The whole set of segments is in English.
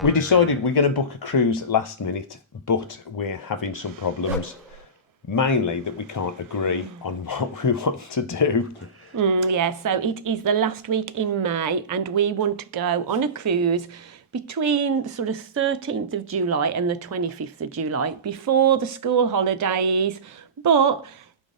We decided we're going to book a cruise last minute, but we're having some problems. Mainly that we can't agree on what we want to do. Yeah, so it is the last week in May and we want to go on a cruise between the sort of 13th of July and the 25th of July, before the school holidays, but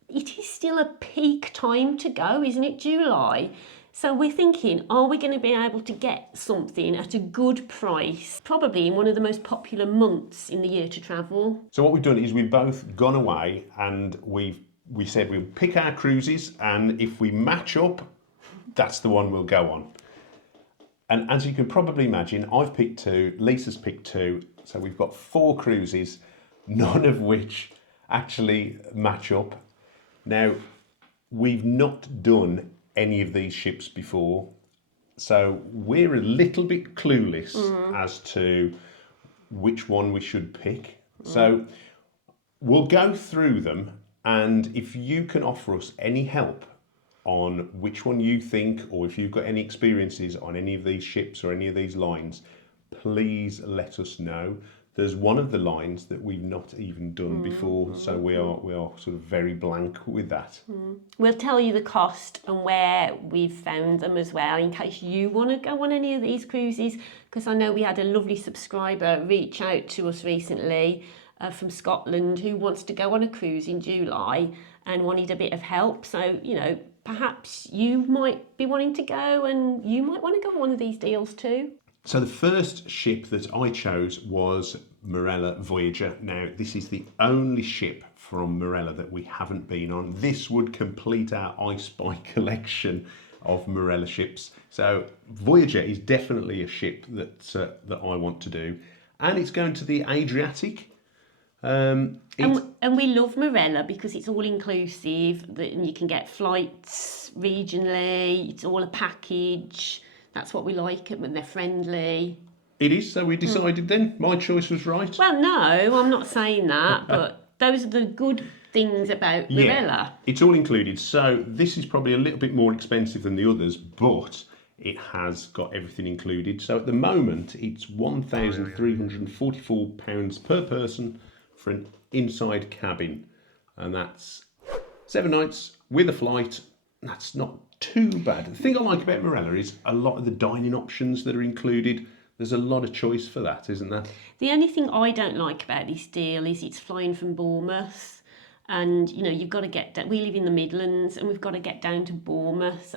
it is still a peak time to go, isn't it, July? So we're thinking, are we going to be able to get something at a good price, probably in one of the most popular months in the year to travel? So what we've done is we've both gone away and we said we'll pick our cruises, and if we match up, that's the one we'll go on. And as you can probably imagine, I've picked two, Lisa's picked two, so we've got 4 cruises, none of which actually match up. Now, we've not done any of these ships before, so we're a little bit clueless as to which one we should pick. So we'll go through them, and if you can offer us any help on which one you think, or if you've got any experiences on any of these ships or any of these lines, please let us know. There's one of the lines that we've not even done before, so we are sort of very blank with that. We'll tell you the cost and where we've found them as well, in case you want to go on any of these cruises, because I know we had a lovely subscriber reach out to us recently from Scotland who wants to go on a cruise in July and wanted a bit of help. So, you know, perhaps you might be wanting to go and you might want to go on one of these deals too. So the first ship that I chose was Marella Voyager. Now, this is the only ship from Marella that we haven't been on. This would complete our I Spy collection of Marella ships. So Voyager is definitely a ship that I want to do, and it's going to the Adriatic. And we love Marella because it's all inclusive, and you can get flights regionally. It's all a package. That's what we like when they're friendly. It is, so we decided then. My choice was right. Well, no, I'm not saying that, but those are the good things about Marella. Yeah, it's all included. So this is probably a little bit more expensive than the others, but it has got everything included. So at the moment, it's £1,344 per person for an inside cabin. And that's 7 nights with a flight. That's not too bad. The thing I like about Marella is a lot of the dining options that are included. There's a lot of choice for that, isn't there? The only thing I don't like about this deal is it's flying from Bournemouth, and you know, you've got to get down. We live in the Midlands and we've got to get down to Bournemouth.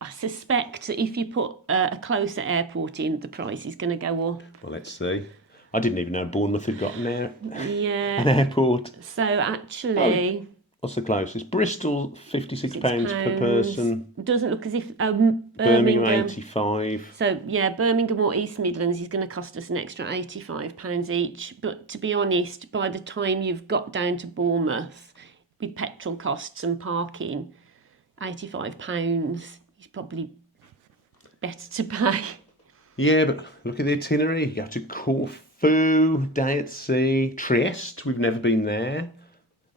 I suspect that if you put a closer airport in, the price is going to go up. Well, let's see. I didn't even know Bournemouth had got an an airport. So actually... What's the closest? Bristol, £56 per person. Doesn't look as if Birmingham, 85. So yeah, Birmingham or East Midlands is going to cost us an extra £85 each. But to be honest, by the time you've got down to Bournemouth, with petrol costs and parking, £85 is probably better to pay. Yeah, but look at the itinerary. You go to Corfu, day at sea, Trieste. We've never been there.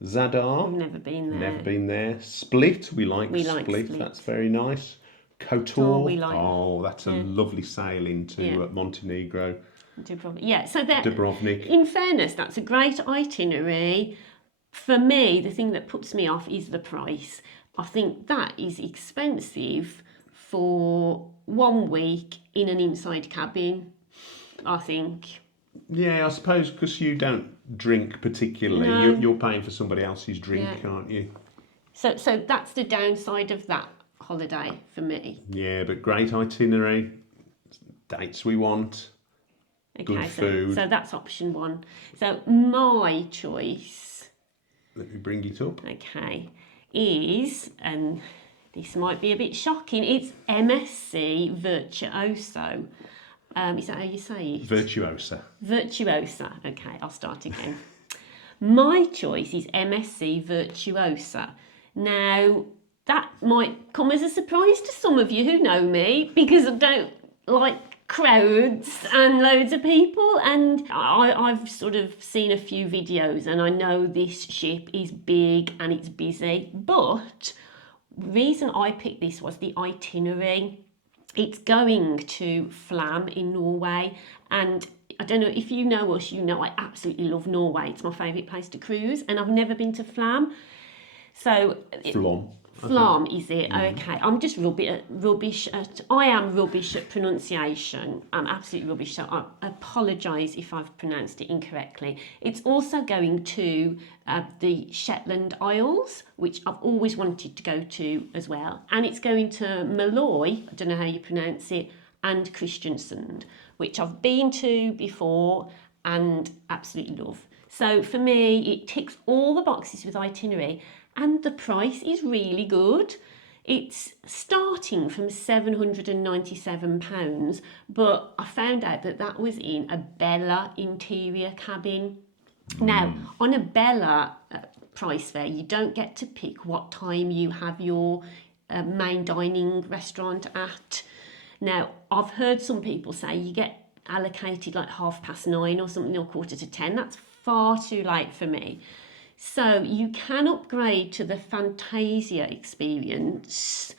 Zadar. I've never been there. Never been there. Split. We like Split. That's very nice. Kotor. We like. Oh, that's a lovely sail into Montenegro. Dubrovnik. Yeah, so that. Dubrovnik. In fairness, that's a great itinerary. For me, the thing that puts me off is the price. I think that is expensive for 1 week in an inside cabin, I think. Yeah, I suppose because you don't drink particularly, No. you're paying for somebody else's drink, aren't you? So that's the downside of that holiday for me. Yeah, but great itinerary, dates we want, good food. So that's option 1. So my choice, let me bring it up. okay, is, and this might be a bit shocking, it's MSC Virtuoso. Is that how you say it? Virtuosa. Virtuosa. Okay, I'll start again. My choice is MSC Virtuosa. Now, that might come as a surprise to some of you who know me, because I don't like crowds and loads of people, and I've sort of seen a few videos and I know this ship is big and it's busy, but the reason I picked this was the itinerary. It's going to Flam in Norway, and I don't know if you know us, you know I absolutely love Norway. It's my favourite place to cruise, and I've never been to Flam. So Flom. Flam, is it? Okay. I'm just I am rubbish at pronunciation. I'm absolutely rubbish, so I apologise if I've pronounced it incorrectly. It's also going to the Shetland Isles, which I've always wanted to go to as well. And it's going to Malloy, I don't know how you pronounce it, and Kristiansand, which I've been to before and absolutely love. So for me, it ticks all the boxes with itinerary, and the price is really good. It's starting from £797, but I found out that that was in a Bella interior cabin. Now, on a Bella price fare, you don't get to pick what time you have your main dining restaurant at. Now, I've heard some people say you get allocated like 9:30 or something, or 9:45. That's far too late for me. So you can upgrade to the Fantasia experience,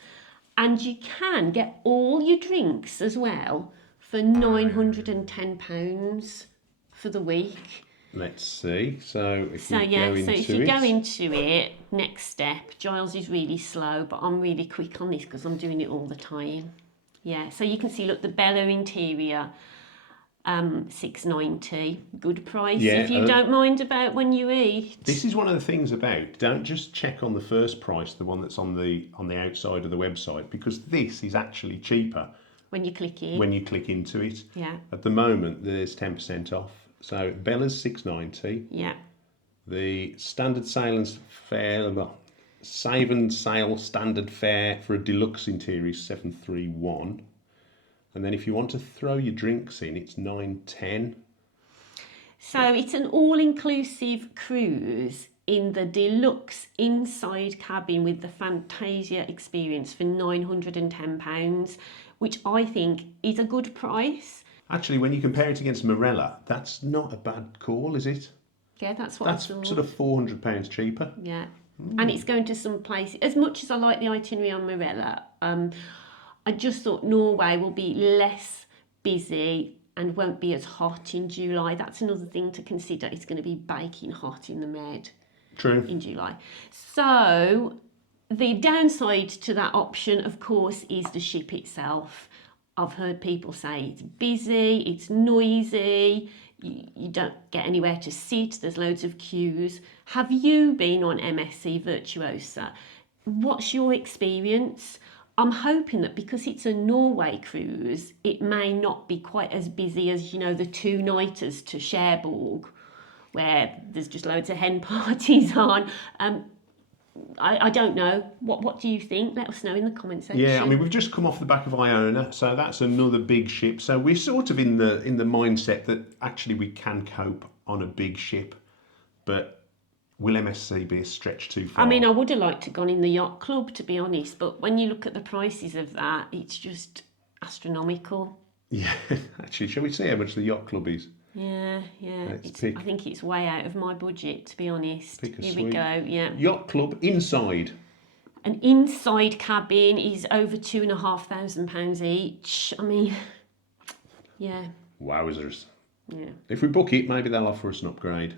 and you can get all your drinks as well for £910 for the week. Let's see. So if So we yeah, go so into if you it, go into it, next step, Giles is really slow, but I'm really quick on this because I'm doing it all the time. Yeah, so you can see, look, the Bella interior, £690, good price. Yeah, if you don't mind about when you eat. this is one of the things about, don't just check on the first price, the one that's on the outside of the website, because this is actually cheaper When you click in. when you click into it. Yeah. At the moment, there's 10% off. So Bella's £690. Yeah. The standard sail and fare, save and sail standard fare for a deluxe interior is £731. And then if you want to throw your drinks in, it's £910. So it's an all-inclusive cruise in the deluxe inside cabin with the Fantasia experience for £910, which I think is a good price. Actually, when you compare it against Marella, that's not a bad call, is it? Yeah, that's what That's I thought. sort of £400 cheaper. Yeah. And it's going to some place. As much as I like the itinerary on Marella, I just thought Norway will be less busy and won't be as hot in July. That's another thing to consider. It's going to be baking hot in the Med. True. In July. So the downside to that option, of course, is the ship itself. I've heard people say it's busy, it's noisy, you don't get anywhere to sit, there's loads of queues. Have you been on MSC Virtuosa? What's your experience? I'm hoping that because it's a Norway cruise, it may not be quite as busy as, the 2-nighters to Cherbourg, where there's just loads of hen parties on. I don't know. What do you think? Let us know in the comment section. Yeah, I mean, we've just come off the back of Iona, so that's another big ship. So we're sort of in the mindset that actually we can cope on a big ship, but will MSC be a stretch too far? I mean, I would have liked to have gone in the yacht club, to be honest, but when you look at the prices of that, it's just astronomical. Yeah, actually, shall we see how much the yacht club is? Yeah. I think it's way out of my budget, to be honest. Pick a Here sweet. we go, yeah. Yacht club inside. An inside cabin is over £2,500 each. I mean, yeah. Wowzers. Yeah. If we book it, maybe they'll offer us an upgrade.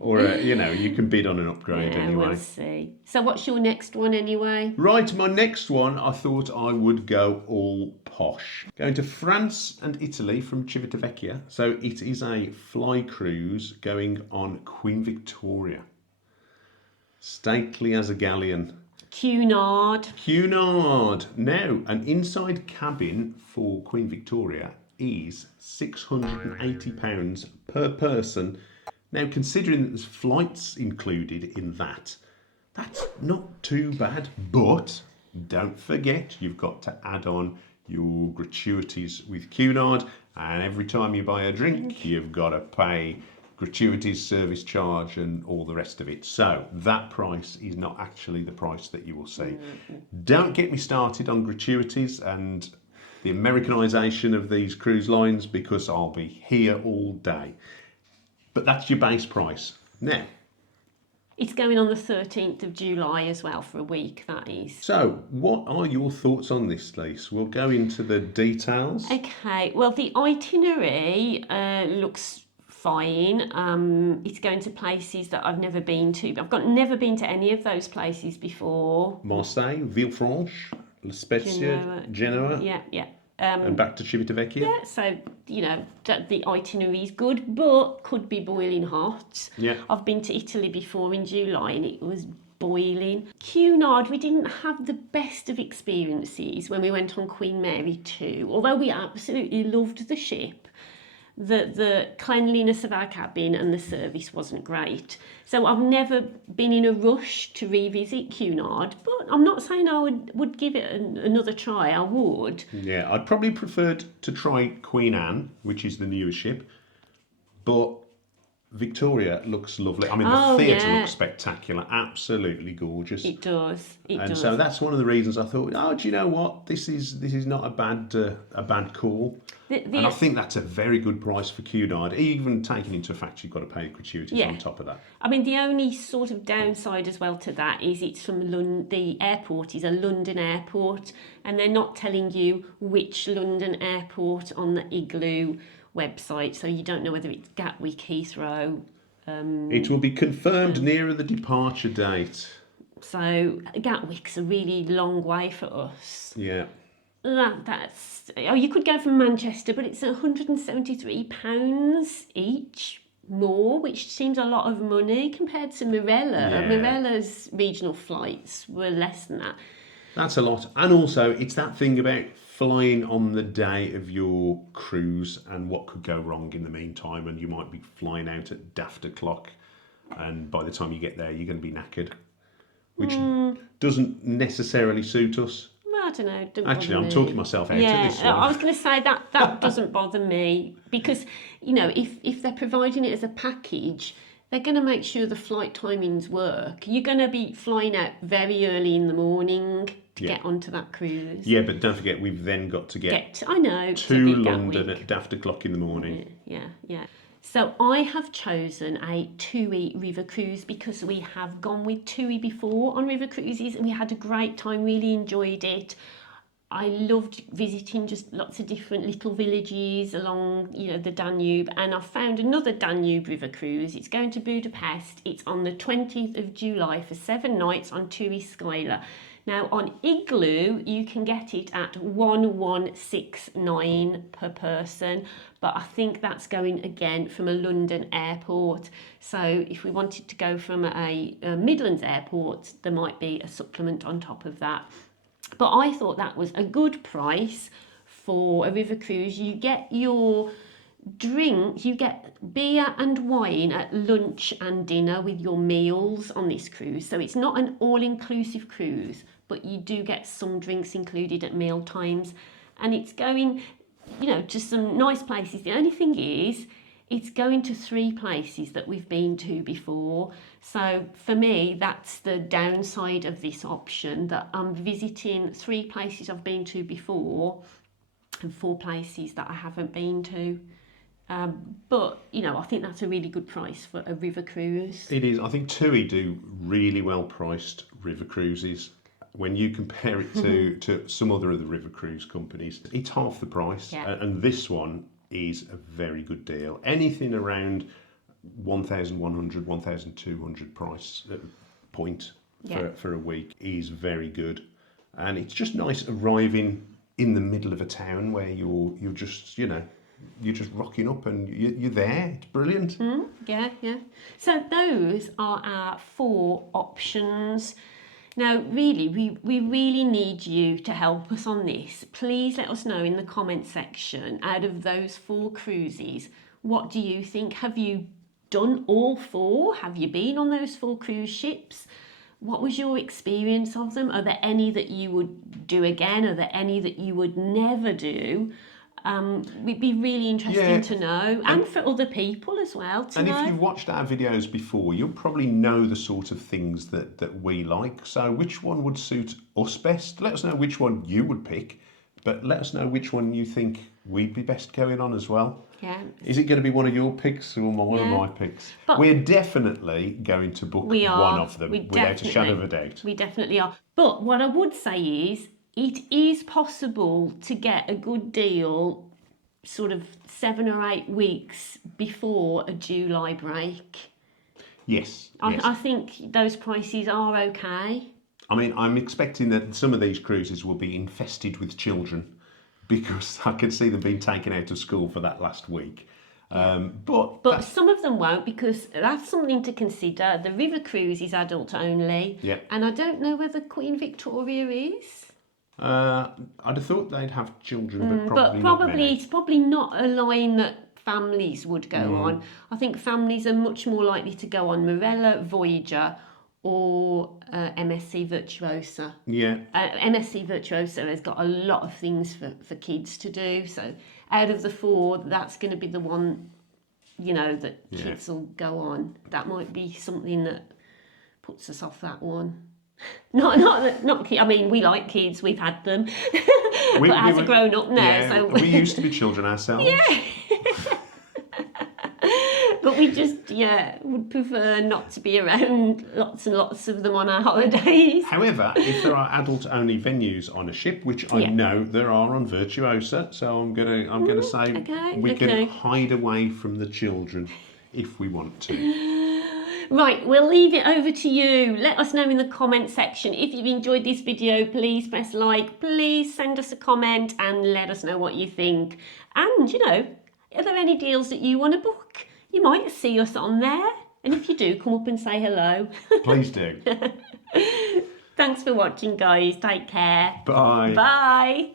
Or, you can bid on an upgrade anyway. We'll see. So what's your next one anyway? Right, my next one, I thought I would go all posh. Going to France and Italy from Civitavecchia. So it is a fly cruise going on Queen Victoria. Stately as a galleon. Cunard. Cunard. Now, an inside cabin for Queen Victoria is £680 per person. Now, considering that there's flights included in that, that's not too bad. But don't forget, you've got to add on your gratuities with Cunard. And every time you buy a drink, you've got to pay gratuities, service charge, and all the rest of it. So that price is not actually the price that you will see. Don't get me started on gratuities and the Americanisation of these cruise lines, because I'll be here all day. But that's your base price. Now, It's going on the 13th of July as well for a week, that is. So, what are your thoughts on this, Lise? We'll go into the details. Okay, well, the itinerary looks fine. It's going to places that I've never been to. Never been to any of those places before. Marseille, Villefranche, La Spezia, Genoa, Yeah. and back to Civitavecchia. Yeah, so, the itinerary is good, but could be boiling hot. Yeah. I've been to Italy before in July and it was boiling. Cunard, we didn't have the best of experiences when we went on Queen Mary 2, although we absolutely loved the ship. The cleanliness of our cabin and the service wasn't great. So I've never been in a rush to revisit Cunard, but I'm not saying I would give it another try. I would. Yeah, I'd probably preferred to try Queen Anne, which is the newest ship, but Victoria looks lovely. I mean, the theatre looks spectacular, absolutely gorgeous. It does. And so that's one of the reasons I thought, oh, do you know what? This is not a bad call. And I think that's a very good price for Cunard, even taking into fact you've got to pay gratuities on top of that. I mean, the only sort of downside as well to that is it's from London. The airport is a London airport, and they're not telling you which London airport on the Igloo website, so you don't know whether it's Gatwick, Heathrow. It will be confirmed nearer the departure date. So Gatwick's a really long way for us. Yeah. You could go from Manchester, but it's £173 each more, which seems a lot of money compared to Marella. Yeah. Marella's regional flights were less than that. That's a lot. And also, it's that thing about flying on the day of your cruise and what could go wrong in the meantime, and you might be flying out at daft o'clock, and by the time you get there, you're going to be knackered, which doesn't necessarily suit us. I don't know. Actually, I'm talking myself out of this one. I was going to say that doesn't bother me because, if they're providing it as a package, they're going to make sure the flight timings work. You're going to be flying out very early in the morning to get onto that cruise. Yeah, but don't forget, we've then got to get I know, to London at daft o'clock in the morning. Yeah. So I have chosen a TUI river cruise because we have gone with TUI before on river cruises and we had a great time, really enjoyed it. I loved visiting just lots of different little villages along, the Danube, and I found another Danube river cruise. It's going to Budapest. It's on the 20th of July for 7 nights on TUI Skyla. Now on Igloo, you can get it at 1169 per person, but I think that's going again from a London airport. So if we wanted to go from a Midlands airport, there might be a supplement on top of that. But I thought that was a good price for a river cruise. You get your drink, you get beer and wine at lunch and dinner with your meals on this cruise. So it's not an all-inclusive cruise, but you do get some drinks included at meal times. And it's going, to some nice places. The only thing is, it's going to 3 places that we've been to before. So for me, that's the downside of this option, that I'm visiting 3 places I've been to before and 4 places that I haven't been to. But, I think that's a really good price for a river cruise. It is. I think TUI do really well priced river cruises. When you compare it to some other of the river cruise companies, it's half the price. Yeah. And this one is a very good deal. Anything around 1,100, 1,200 price point for a week is very good. And it's just nice arriving in the middle of a town where you're just, you're just rocking up and you're there. It's brilliant. Yeah. So those are our 4 options. Now, really, we really need you to help us on this. Please let us know in the comment section, out of those 4 cruises, what do you think? Have you done all 4? Have you been on those 4 cruise ships? What was your experience of them? Are there any that you would do again? Are there any that you would never do? We'd be really interesting to know, and for other people as well to know. And if you've watched our videos before, you'll probably know the sort of things that we like. So which one would suit us best? Let us know which one you would pick, but let us know which one you think we'd be best going on as well. Yeah. Is it going to be one of your picks or one of Yeah. my picks? But We're definitely going to book we are. one of them We without a shadow of a doubt. We definitely are. But what I would say is, it is possible to get a good deal sort of 7 or 8 weeks before a July break. Yes. I think those prices are okay. I mean, I'm expecting that some of these cruises will be infested with children because I can see them being taken out of school for that last week. But some of them won't, because that's something to consider. The river cruise is adult only. Yeah. And I don't know whether Queen Victoria is. I'd have thought they'd have children, but But probably not many. it's probably not a line that families would go on. I think families are much more likely to go on Marella Voyager or MSC Virtuosa. Yeah. MSC Virtuosa has got a lot of things for kids to do. So out of the 4, that's going to be the one, that kids will go on. That might be something that puts us off that one. Not. I mean, we like kids. We've had them, but as a grown up now, Yeah, so we used to be children ourselves. yeah. But we just would prefer not to be around lots and lots of them on our holidays. However, if there are adult-only venues on a ship, which I know there are on Virtuosa, so I'm gonna say we can hide away from the children if we want to. Right, we'll leave it over to you. Let us know in the comment section. If you've enjoyed this video, please press like. Please send us a comment and let us know what you think. And, are there any deals that you want to book? You might see us on there. And if you do, come up and say hello. Please do. Thanks for watching, guys. Take care. Bye. Bye.